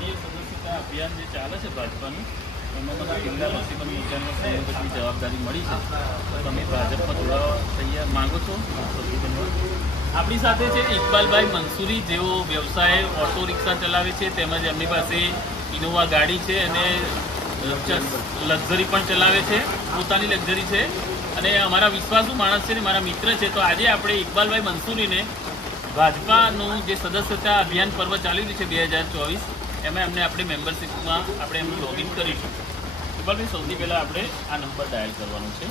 રાષ્ટ્રીય સદસ્યતા અભિયાન જે ચાલે છે ભાજપાનું, એમાં મને જિલ્લા લક્ષી મોરચાની સંયોજકની જવાબદારી મળી છે. તો તમે ભાજપમાં જોડાવા તૈયાર માંગો છો? આપણી સાથે છે ઇકબાલભાઈ મંસૂરી, જેઓ વ્યવસાય ઓટો રિક્ષા ચલાવે છે, તેમજ એમની પાસે ઇનોવા ગાડી છે અને લક્ઝરી પણ ચલાવે છે, પોતાની લક્ઝરી છે અને અમારા વિશ્વાસુ માણસ છે ને મારા મિત્ર છે. તો આજે આપણે ઇકબાલભાઈ મંસૂરીને ભાજપાનું જે સદસ્યતા અભિયાન પર્વ ચાલી રહ્યું છે 2024, એમાં એમને આપણે મેમ્બરશીપમાં આપણે એમનું લોગિન કરીશું. ઇકબાલભાઈ, સૌથી પહેલાં આપણે આ નંબર ડાયલ કરવાનો છે,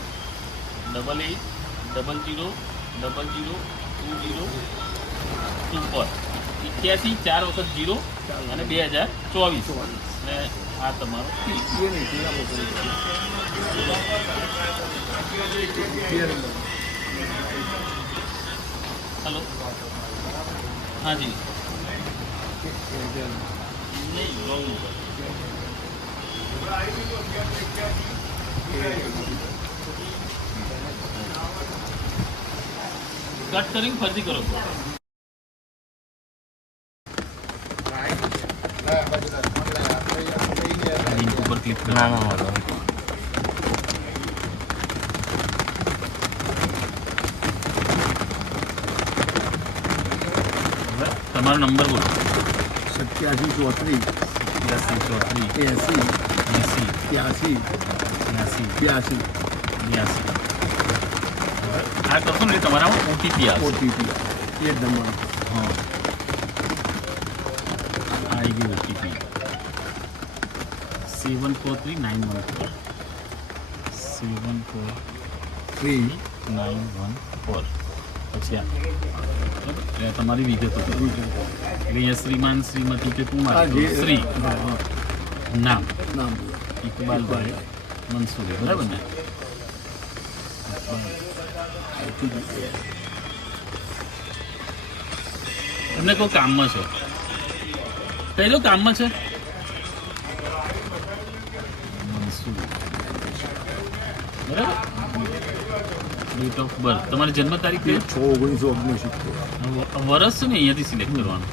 8800002024 4 વખત 0 અને 2024. અને આ તમારો हेलो, हाँ जी, नहीं रॉन्ग नंबर. कट करेंगे फर्जी करो. लिंक ऊपर क्लिक करना. તમારો નંબર બોલો. 8734 80 83 82 આ કરશો ને તમારામાં ઓટીપી આવશે. ઓટીપી એ જ નંબર. હા, આવી ગયું ઓટીપી 743914 743914. પછી આ તમારી વિગતો એટલે અહીંયા શ્રીમાન શ્રીમતી કે કુમાર શ્રી નામ ઇકબાલભાઈ મંસૂરી, બરાબર ને? તમને કોઈ કામમાં છો? કઈ લો કામમાં છે? મંસૂરી, બરાબર. ડેટ ઓફ બર્થ, તમારી જન્મ તારીખ કઈ? 6/19/1979. વર્ષ છે ને અહીંયાથી સિલેક્ટ કરવાનું.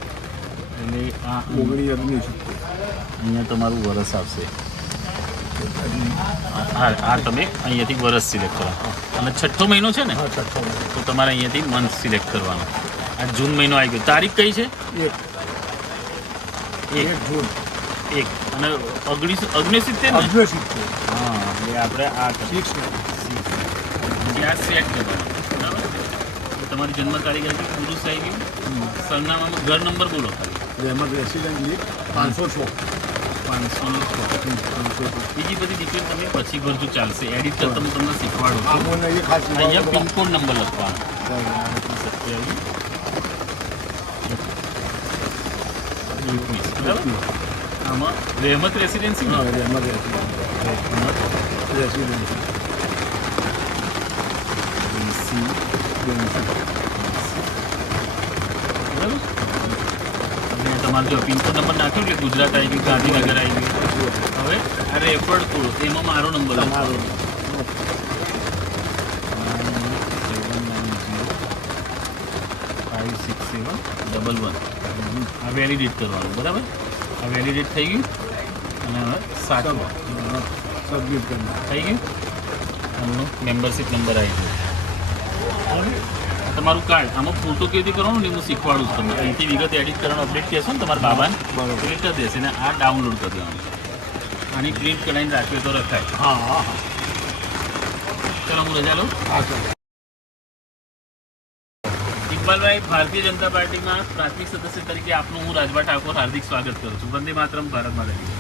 એટલે આ 1979. અહીંયા તમારું વર્ષ આવશે. આ તમે અહીંયાથી વર્ષ સિલેક્ટ કરવાનું. અને 6ઠ્ઠો મહિનો છે ને, હા, 6 મહિના. તો તમારે અહીંયાથી મંથ સિલેક્ટ કરવાનો. આ જૂન મહિનો આવી ગયો. તારીખ કઈ છે? 1 જૂન. 1 અને 1969 ને? 69. હા, એટલે આપણે આ 6 ત્યાં સેટ કરવાનું, બરાબર. એટલે તમારી જન્મ તારીખ આવી ગઈ, પુરુષ આવી ગયું. સરનામામાં ઘર નંબર બોલો ખાલી. રહેમત રેસિડેન્ટ 506. 506. બીજી બધી ડિટેલ તમે પછી ભરજો, ચાલશે. એડિટ કરતા હું તમને શીખવાડું છું. આમોને એ ખાસ અહીંયા પિનકોડ નંબર લખવાનો. 27 બરાબર. આમાં રહેમત રેસિડેન્સી ને? રહેમત રેસિડેન્ટ. બરાબર. અને તમારો જો પિનકોડ નંબર નાખ્યો એટલે ગુજરાત આવી ગયું, ગાંધીનગર આવી ગયું. હવે આ રેફર્ડ કોડ, એમાં મારો નંબર લખવાનો. 97056711. આ વેલિડેટ કરવાનું, બરાબર. આ વેલિડેટ થઈ ગયું અને હવે સાચું સબમિટ કરનાર થઈ ગયું. એમનો મેમ્બરશીપ નંબર આવી ગયો. તમારું કાર્ડ આમાં ફોટો કેવી રીતે કરવાનું ને હું શીખવાડું છું તમને. અહીંથી વિગત એડિટ કરવાનું અપડેટ કહેશો ને તમારા બાબાને, ક્લિક કરી દેશે ને આ ડાઉનલોડ કરી દેવાનું. આની પ્રિન્ટ કઢાઈને રાખીએ તો રખાય. હા. ચલો હું રજા લઉં. હા, સર. ઇકબાલભાઈ, ભારતીય જનતા પાર્ટીમાં પ્રાથમિક સદસ્ય તરીકે આપનું હું રાજભા ઠાકોર હાર્દિક સ્વાગત કરું છું. વંદે માતરમ, ભારત માતા કી જય.